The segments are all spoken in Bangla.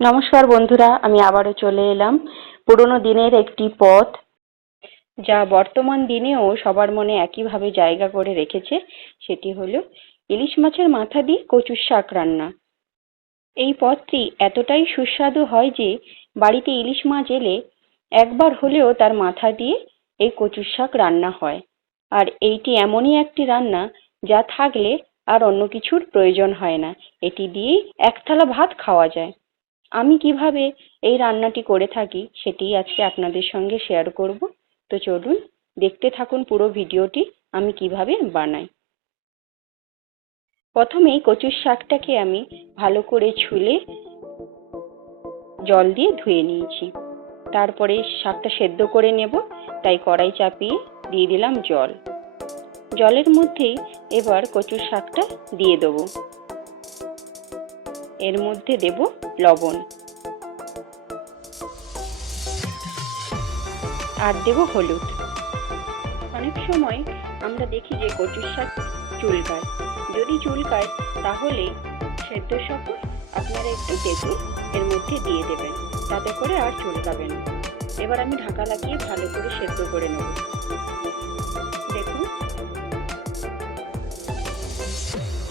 নমস্কার বন্ধুরা, আমি আবারও চলে এলাম পুরনো দিনের একটি পদ যা বর্তমান দিনেও সবার মনে একইভাবে জায়গা করে রেখেছে। সেটি হলো ইলিশ মাছের মাথা দিয়ে কচুর শাক রান্না। এই পদটি এতটাই সুস্বাদু হয় যে বাড়িতে ইলিশ মাছ এলে একবার হলেও তার মাথা দিয়ে এই কচুর শাক রান্না হয়। আর এইটি এমনই একটি রান্না যা থাকলে আর অন্য কিছুর প্রয়োজন হয় না, এটি দিয়েই এক থালা ভাত খাওয়া যায়। আমি কিভাবে এই রান্নাটি করে থাকি সেটি আজকে আপনাদের সঙ্গে শেয়ার করব। তো চলুন দেখতে থাকুন পুরো ভিডিওটি আমি কিভাবে বানাই। প্রথমেই কচুর শাকটাকে আমি ভালো করে ছুলে জল দিয়ে ধুয়ে নিয়েছি। তারপরে শাকটা সেদ্ধ করে নেব, তাই কড়াই চাপিয়ে দিয়ে দিলাম জল। জলের মধ্যেই এবার কচুর শাকটা দিয়ে দেবো। এর মধ্যে দেব লবণ আর দেব হলুদ। অনেক সময় আমরা দেখি যে কচুর শাক চুলকায়। যদি চুলকায় তাহলে সেদ্ধ শাকে আপনারা একটু তেঁতুল এর মধ্যে দিয়ে দেবেন, তাতে করে আর চুলকাবে না। এবার আমি ঢাকা লাগিয়ে ভালো করে সেদ্ধ করে নেব। দেখুন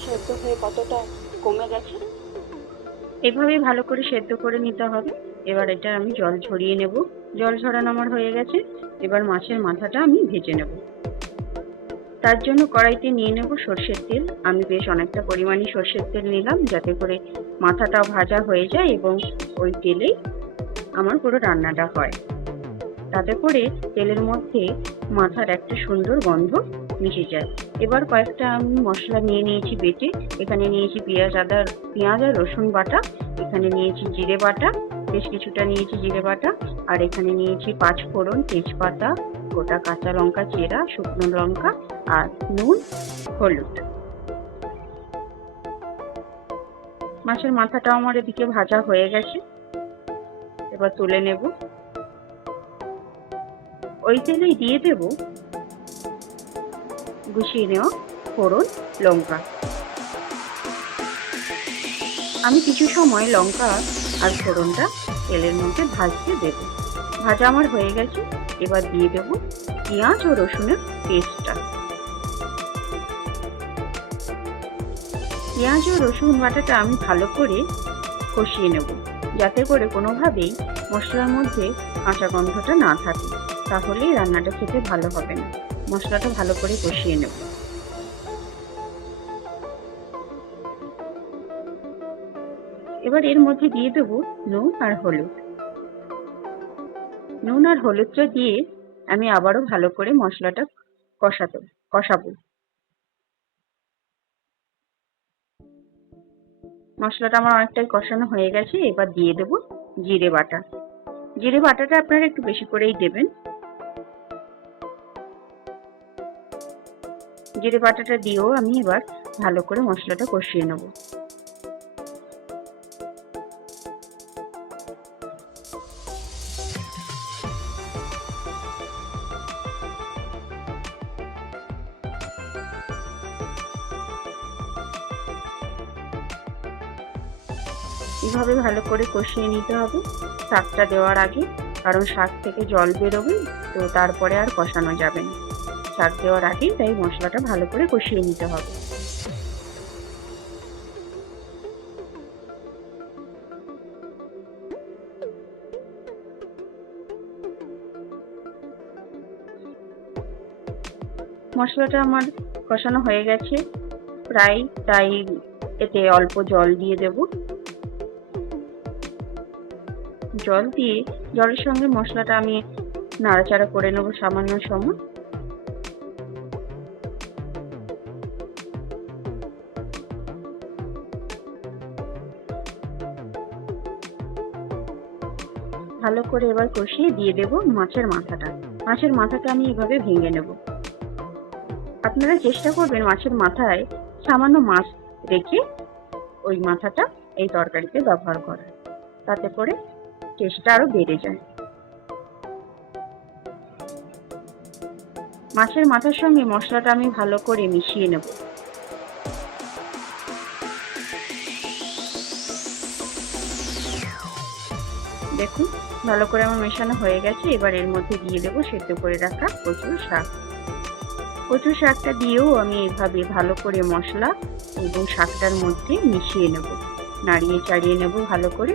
সেদ্ধ হয়ে কতটা কমে গেছে। এভাবেই ভালো করে সেদ্ধ করে নিতে হবে। এবার এটা আমি জল ঝরিয়ে নেব। জল ঝরানো আমার হয়ে গেছে। এবার মাছের মাথাটা আমি ভেজে নেব। তার জন্য কড়াইতে নিয়ে নেব সর্ষের তেল। আমি বেশ অনেকটা পরিমাণে সর্ষের তেল নিলাম, যাতে করে মাথাটাও ভাজা হয়ে যায় এবং ওই তেলেই আমার পুরো রান্নাটা হয়। তাতে করে তেলের মধ্যে মাথার একটা সুন্দর গন্ধ মিশে যায়। এবার কয়েকটা আমি মশলা নিয়ে নিয়েছি বেটে। এখানে নিয়েছি পেঁয়াজ আর রসুন বাটা, এখানে নিয়েছি জিরে বাটা, বেশ কিছুটা নিয়েছি জিরে বাটা, আর এখানে নিয়েছি 5 ফোড়ন, তেজপাতা, গোটা কাঁচা লঙ্কা চেরা, শুকনো লঙ্কা আর নুন, হলুদ। মাছের মাথাটা আমার এদিকে ভাজা হয়ে গেছে, এবার তুলে নেব। ওই তেলেই দিয়ে দেব গুছিয়ে নেওয়া ফোড়ন, লঙ্কা। আমি কিছু সময় লঙ্কা আর ফোড়নটা তেলের মধ্যে ভাজতে দেব। ভাজা আমার হয়ে গেছে। এবার দিয়ে দেব পেঁয়াজ ও রসুনের পেস্টটা। পেঁয়াজ ও রসুন বাটাটা আমি ভালো করে কষিয়ে নেব, যাতে করে কোনোভাবেই মশলার মধ্যে কাঁচা গন্ধটা না থাকে, তাহলে রান্নাটা খেতে ভালো হবে না। মশলাটা ভালো করে কষিয়ে নেব। এবার এর মধ্যে দিয়ে দেব নুন আর হলুদ। নুন আর হলুদটা দিয়ে আমি আবারও ভালো করে মশলাটা কষাবো। মশলাটা আমার অনেকটাই কষানো হয়ে গেছে। এবার দিয়ে দেব জিরে বাটা। জিরে বাটাটা আপনারা একটু বেশি করেই দেবেন। জিরে বাটাটা দিয়েও আমি এবার ভালো করে মশলাটা কষিয়ে নেব। এইভাবে ভালো করে কষিয়ে নিতে হবে শাকটা দেওয়ার আগে, কারণ শাক থেকে জল বেরোবে, তো তারপরে আর কষানো যাবে না। শাক দেওয়ার আগে তাই মশলাটা ভালো করে কষিয়ে নিতে হবে। মশলাটা আমার কষানো হয়ে গেছে প্রায়, তাই এতে অল্প জল দিয়ে দেব। জল দিয়ে জলের সঙ্গে মশলাটা আমি নাড়াচাড়া করে নেব সামান্য সময়। ভালো করে এবার কষিয়ে দিয়ে দেব মাছের মাথাটা। মাছের মাথাটা আমি এভাবে ভেঙে নেব। আপনারা চেষ্টা করবেন মাছের মাথায় সামান্য মাছ রেখে ওই মাথাটা এই তরকারিতে ব্যবহার করার, তাতে করে টেস্টটা আরো বেড়ে যায়। মাছের মাথার সঙ্গে মশলাটা আমি ভালো করে মিশিয়ে নেব। দেখুন ভালো করে আমার মেশানো হয়ে গেছে। এবার এর মধ্যে দিয়ে দেবো সেদ্ধ করে রাখা কচুর শাক। কচু শাকটা দিয়েও আমি এভাবে ভালো করে মশলা এবং শাকটার মধ্যে মিশিয়ে নেব, নাড়িয়ে চাড়িয়ে নেব ভালো করে।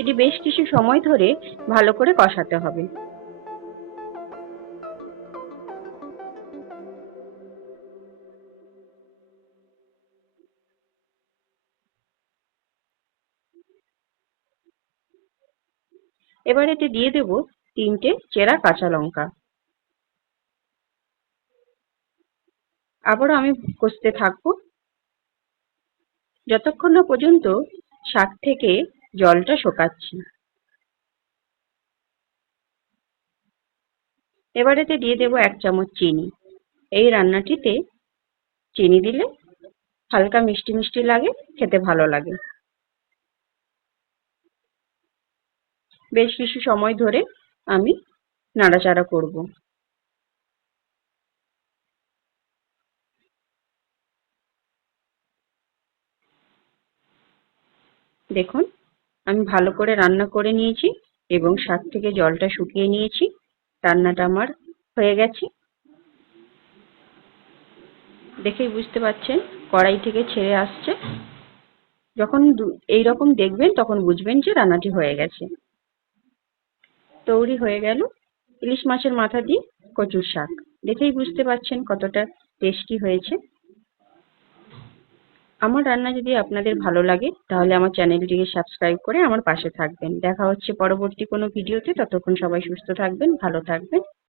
এটি বেশ কিছু সময় ধরে ভালো করে কষাতে হবে। এবার এতে দিয়ে দেব 3টে চেরা কাঁচা লঙ্কা। আবারও আমি কষতে থাকবো যতক্ষণ না পর্যন্ত শাক থেকে জলটা শোকাচ্ছি। এবার এতে দিয়ে দেব 1 চামচ চিনি। এই রান্নাটিতে চিনি দিলে হালকা মিষ্টি মিষ্টি লাগে, খেতে ভালো লাগে। বেশ কিছু সময় ধরে আমি নাড়াচাড়া করব। দেখুন আমি ভালো করে রান্না করে নিয়েছি এবং শাক থেকে জলটা শুকিয়ে নিয়েছি। রান্নাটা আমার হয়ে গেছে। দেখেই বুঝতে পারছেন কড়াই থেকে ছেড়ে আসছে। যখন এইরকম দেখবেন তখন বুঝবেন যে রান্নাটি হয়ে গেছে। তৈরি হয়ে গেল ইলিশ মাছের মাথা দিয়ে কচুর শাক। দেখেই বুঝতে পারছেন কতটা টেস্টি হয়েছে। আমার রান্না যদি আপনাদের ভালো লাগে তাহলে আমার চ্যানেলটিকে সাবস্ক্রাইব করে আমার পাশে থাকবেন। দেখা হচ্ছে পরবর্তী কোনো ভিডিওতে। ততক্ষণ সবাই সুস্থ থাকবেন, ভালো থাকবেন।